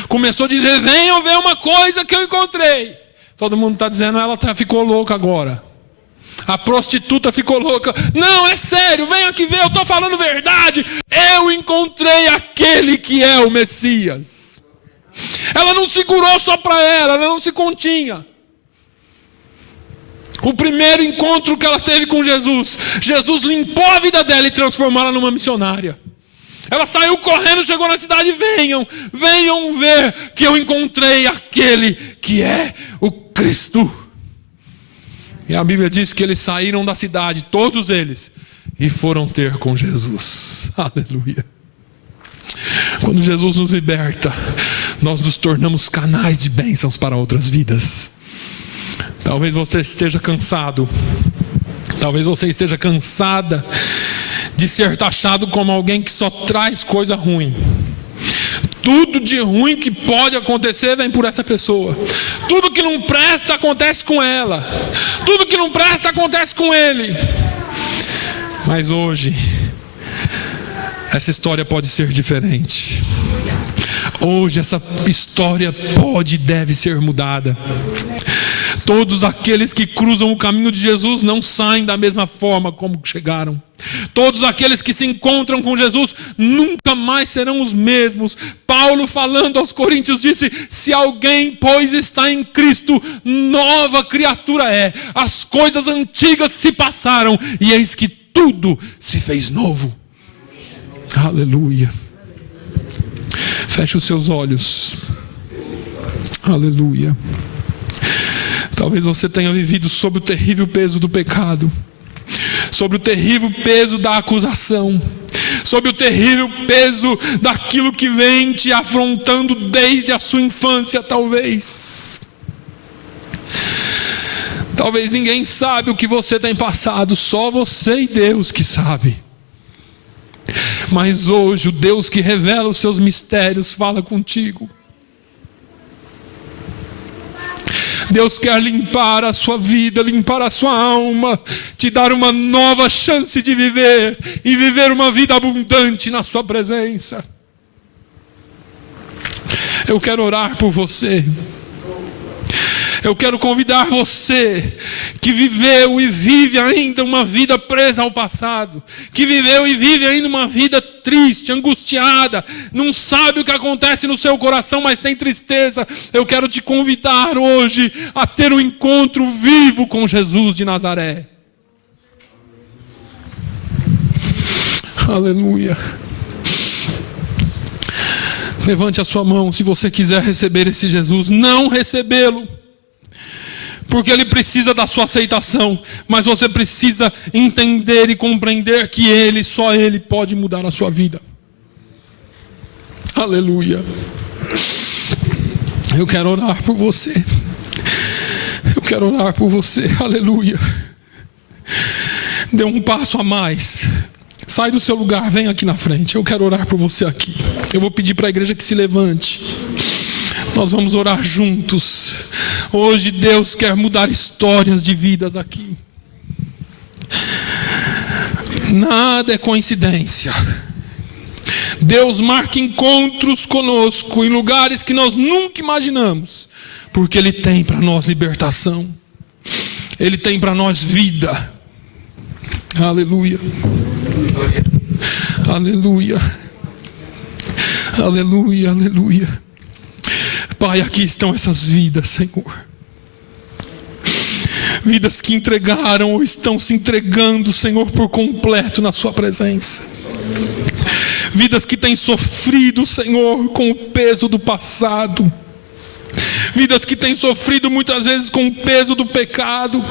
Começou a dizer: venham ver uma coisa que eu encontrei. Todo mundo está dizendo: ela ficou louca agora. A prostituta ficou louca. Não, é sério, vem aqui ver, eu estou falando verdade. Eu encontrei aquele que é o Messias. Ela não segurou só para ela não se continha. O primeiro encontro que ela teve com Jesus, Jesus limpou a vida dela e transformou ela numa missionária. Ela saiu correndo, chegou na cidade: venham ver que eu encontrei aquele que é o Cristo. E a Bíblia diz que eles saíram da cidade, todos eles, e foram ter com Jesus. Aleluia. Quando Jesus nos liberta, nós nos tornamos canais de bênçãos para outras vidas. Talvez você esteja cansado, talvez você esteja cansada de ser taxado como alguém que só traz coisa ruim. Tudo de ruim que pode acontecer vem por essa pessoa. Tudo que não presta acontece com ela. Tudo que não presta acontece com ele. Mas hoje, essa história pode ser diferente. Hoje essa história pode e deve ser mudada. Todos aqueles que cruzam o caminho de Jesus não saem da mesma forma como chegaram. Todos aqueles que se encontram com Jesus nunca mais serão os mesmos. Paulo, falando aos Coríntios, disse: se alguém, pois, está em Cristo, nova criatura é. As coisas antigas se passaram e eis que tudo se fez novo. Aleluia. Feche os seus olhos. Aleluia. Talvez você tenha vivido sob o terrível peso do pecado, sobre o terrível peso da acusação, sobre o terrível peso daquilo que vem te afrontando desde a sua infância, talvez. Talvez ninguém sabe o que você tem passado, só você e Deus que sabe. Mas hoje o Deus que revela os seus mistérios fala contigo. Deus quer limpar a sua vida, limpar a sua alma, te dar uma nova chance de viver e viver uma vida abundante na sua presença. Eu quero orar por você. Eu quero convidar você que viveu e vive ainda uma vida presa ao passado, que viveu e vive ainda uma vida triste, angustiada, não sabe o que acontece no seu coração, mas tem tristeza. Eu quero te convidar hoje a ter um encontro vivo com Jesus de Nazaré. Aleluia. Levante a sua mão se você quiser receber esse Jesus. Não recebê-lo, porque ele precisa da sua aceitação, mas você precisa entender e compreender que ele, só ele pode mudar a sua vida. Aleluia. Eu quero orar por você. Eu quero orar por você. Aleluia. Dê um passo a mais. Sai do seu lugar, vem aqui na frente. Eu quero orar por você aqui. Eu vou pedir para a igreja que se levante. Nós vamos orar juntos. Hoje Deus quer mudar histórias de vidas aqui. Nada é coincidência. Deus marca encontros conosco em lugares que nós nunca imaginamos, porque Ele tem para nós libertação. Ele tem para nós vida. Aleluia. Aleluia. Aleluia, aleluia. Pai, aqui estão essas vidas, Senhor. Vidas que entregaram ou estão se entregando, Senhor, por completo na sua presença. Vidas que têm sofrido, Senhor, com o peso do passado. Vidas que têm sofrido muitas vezes com o peso do pecado.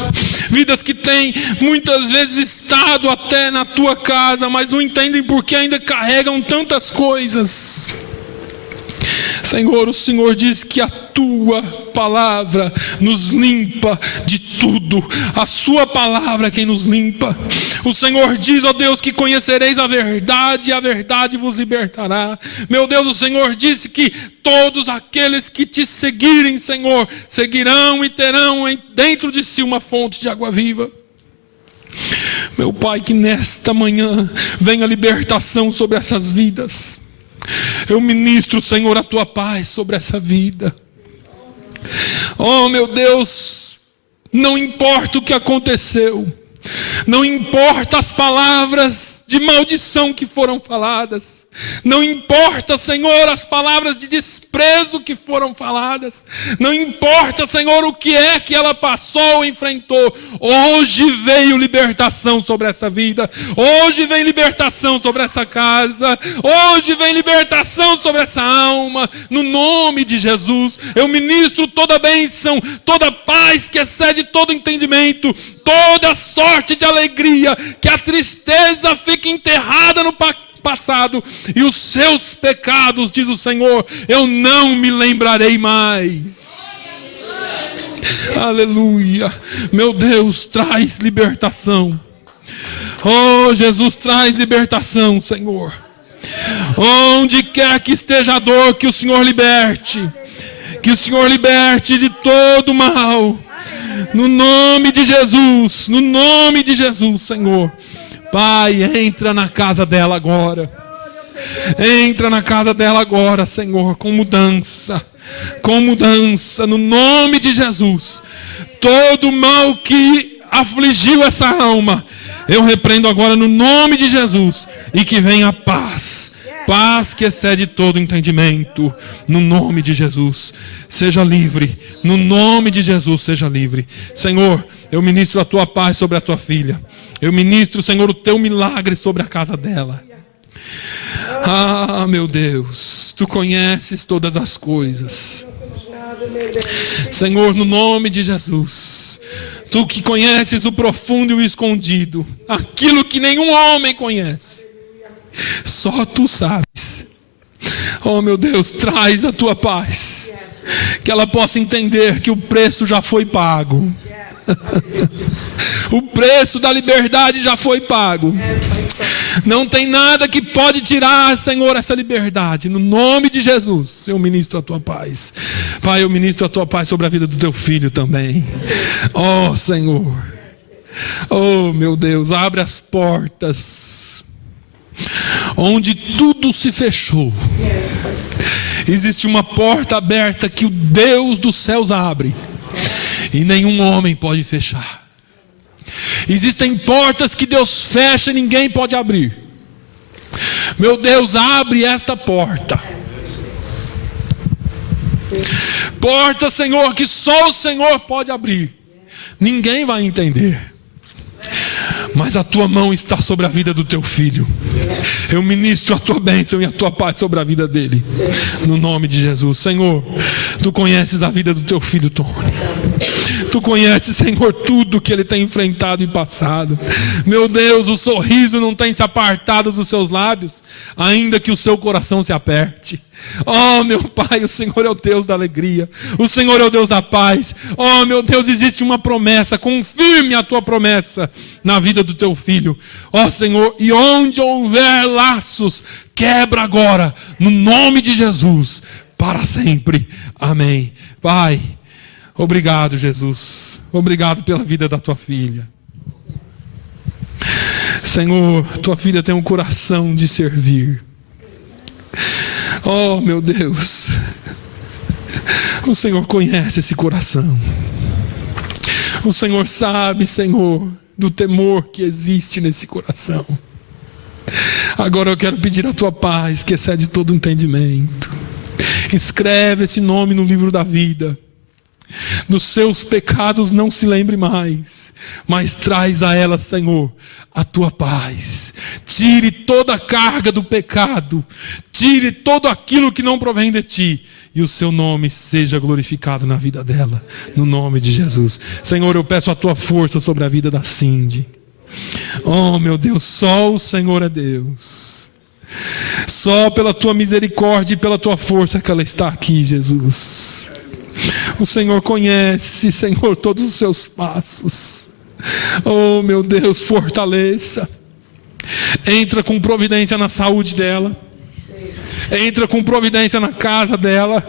Vidas que têm muitas vezes estado até na tua casa, mas não entendem porque ainda carregam tantas coisas. Senhor, o Senhor diz que a tua palavra nos limpa de tudo. A sua palavra é quem nos limpa. O Senhor diz, ó Deus, que conhecereis a verdade e a verdade vos libertará. Meu Deus, o Senhor disse que todos aqueles que te seguirem, Senhor, seguirão e terão dentro de si uma fonte de água viva. Meu Pai, que nesta manhã venha libertação sobre essas vidas. Eu ministro, Senhor, a tua paz sobre essa vida. Oh, meu Deus, não importa o que aconteceu, não importa as palavras de maldição que foram faladas, Não importa, Senhor, as palavras de desprezo que foram faladas. Não importa, Senhor, o que é que ela passou ou enfrentou. Hoje veio libertação sobre essa vida. Hoje vem libertação sobre essa casa. Hoje vem libertação sobre essa alma. No nome de Jesus, eu ministro toda bênção, toda paz que excede todo entendimento, toda sorte de alegria, que a tristeza fique enterrada no passado, e os seus pecados, diz o Senhor, eu não me lembrarei mais. Aleluia. Meu Deus, traz libertação. Oh, Jesus, traz libertação, Senhor. Onde quer que esteja a dor, que o Senhor liberte. Que o Senhor liberte de todo mal. No nome de Jesus, no nome de Jesus, Senhor. Pai, entra na casa dela agora. Entra na casa dela agora, Senhor, com mudança. Com mudança, no nome de Jesus. Todo mal que afligiu essa alma, eu repreendo agora no nome de Jesus. E que venha paz. Paz que excede todo entendimento. No nome de Jesus. Seja livre. No nome de Jesus, seja livre. Senhor, eu ministro a tua paz sobre a tua filha. Eu ministro, Senhor, o teu milagre sobre a casa dela. Ah, meu Deus, tu conheces todas as coisas. Senhor, no nome de Jesus, tu que conheces o profundo e o escondido, aquilo que nenhum homem conhece, só tu sabes. Oh, meu Deus, traz a tua paz, que ela possa entender que o preço já foi pago. O preço da liberdade já foi pago. Não tem nada que pode tirar, Senhor, essa liberdade. No nome de Jesus, eu ministro a tua paz. Pai, eu ministro a tua paz sobre a vida do teu filho também. Oh, Senhor. Oh, meu Deus, abre as portas onde tudo se fechou. Existe uma porta aberta que o Deus dos céus abre e nenhum homem pode fechar. Existem portas que Deus fecha e ninguém pode abrir. Meu Deus, abre esta porta. Porta, Senhor, que só o Senhor pode abrir. Ninguém vai entender. Mas a tua mão está sobre a vida do teu filho. Eu ministro a tua bênção e a tua paz sobre a vida dele. No nome de Jesus. Senhor, tu conheces a vida do teu filho Tony. Tu conheces, Senhor, tudo que ele tem enfrentado e passado. Meu Deus, o sorriso não tem se apartado dos seus lábios, ainda que o seu coração se aperte. Oh, meu Pai, o Senhor é o Deus da alegria. O Senhor é o Deus da paz. Oh, meu Deus, existe uma promessa. Confirme a tua promessa na vida do teu filho. Oh, Senhor, e onde houver laços, quebra agora, no nome de Jesus, para sempre. Amém. Pai, obrigado, Jesus. Obrigado pela vida da tua filha. Senhor, tua filha tem um coração de servir. Oh, meu Deus. O Senhor conhece esse coração. O Senhor sabe, Senhor, do temor que existe nesse coração. Agora eu quero pedir a tua paz, que excede todo entendimento. Escreve esse nome no livro da vida. Dos seus pecados não se lembre mais, mas traz a ela, Senhor, a tua paz. Tire toda a carga do pecado, tire todo aquilo que não provém de ti, e o seu nome seja glorificado na vida dela, no nome de Jesus. Senhor, eu peço a tua força sobre a vida da Cindy. Oh, meu Deus, só o Senhor é Deus. Só pela tua misericórdia e pela tua força que ela está aqui, Jesus. O Senhor conhece, Senhor, todos os seus passos. Oh, meu Deus, fortaleça. Entra com providência na saúde dela. Entra com providência na casa dela.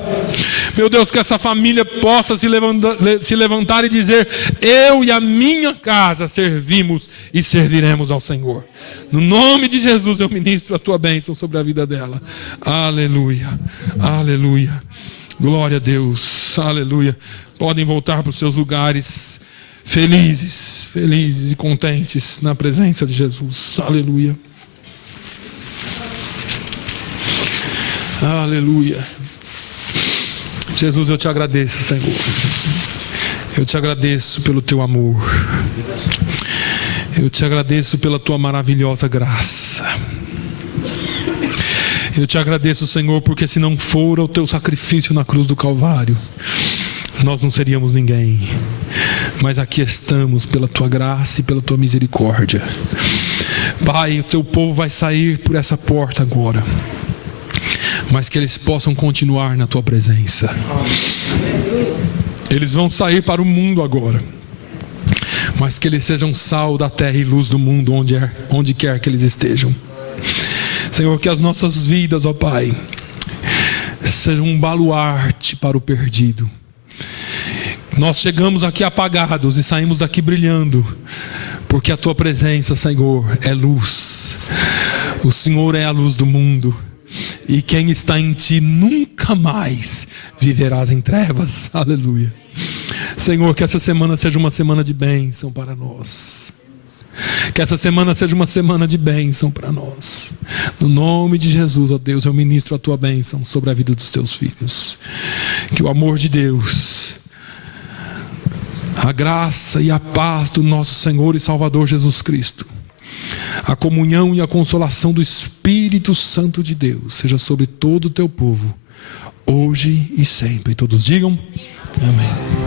Meu Deus, que essa família possa se levantar e dizer: eu e a minha casa servimos e serviremos ao Senhor. No nome de Jesus eu ministro a tua bênção sobre a vida dela. Aleluia, aleluia. Glória a Deus, aleluia. Podem voltar para os seus lugares felizes, felizes e contentes na presença de Jesus. Aleluia. Aleluia. Jesus, eu te agradeço, Senhor. Eu te agradeço pelo teu amor. Eu te agradeço pela tua maravilhosa graça. Eu te agradeço, Senhor, porque se não for o teu sacrifício na cruz do Calvário, nós não seríamos ninguém. Mas aqui estamos pela tua graça e pela tua misericórdia. Pai, o teu povo vai sair por essa porta agora, mas que eles possam continuar na tua presença. Eles vão sair para o mundo agora, mas que eles sejam sal da terra e luz do mundo onde quer que eles estejam. Senhor, que as nossas vidas, ó Pai, sejam um baluarte para o perdido. Nós chegamos aqui apagados e saímos daqui brilhando, porque a tua presença, Senhor, é luz. O Senhor é a luz do mundo. E quem está em ti nunca mais viverás em trevas. Aleluia. Senhor, que essa semana seja uma semana de bênção para nós. Que essa semana seja uma semana de bênção para nós. No nome de Jesus, ó Deus, eu ministro a tua bênção sobre a vida dos teus filhos. Que o amor de Deus, a graça e a paz do nosso Senhor e Salvador Jesus Cristo, a comunhão e a consolação do Espírito Santo de Deus seja sobre todo o teu povo, hoje e sempre. Todos digam amém.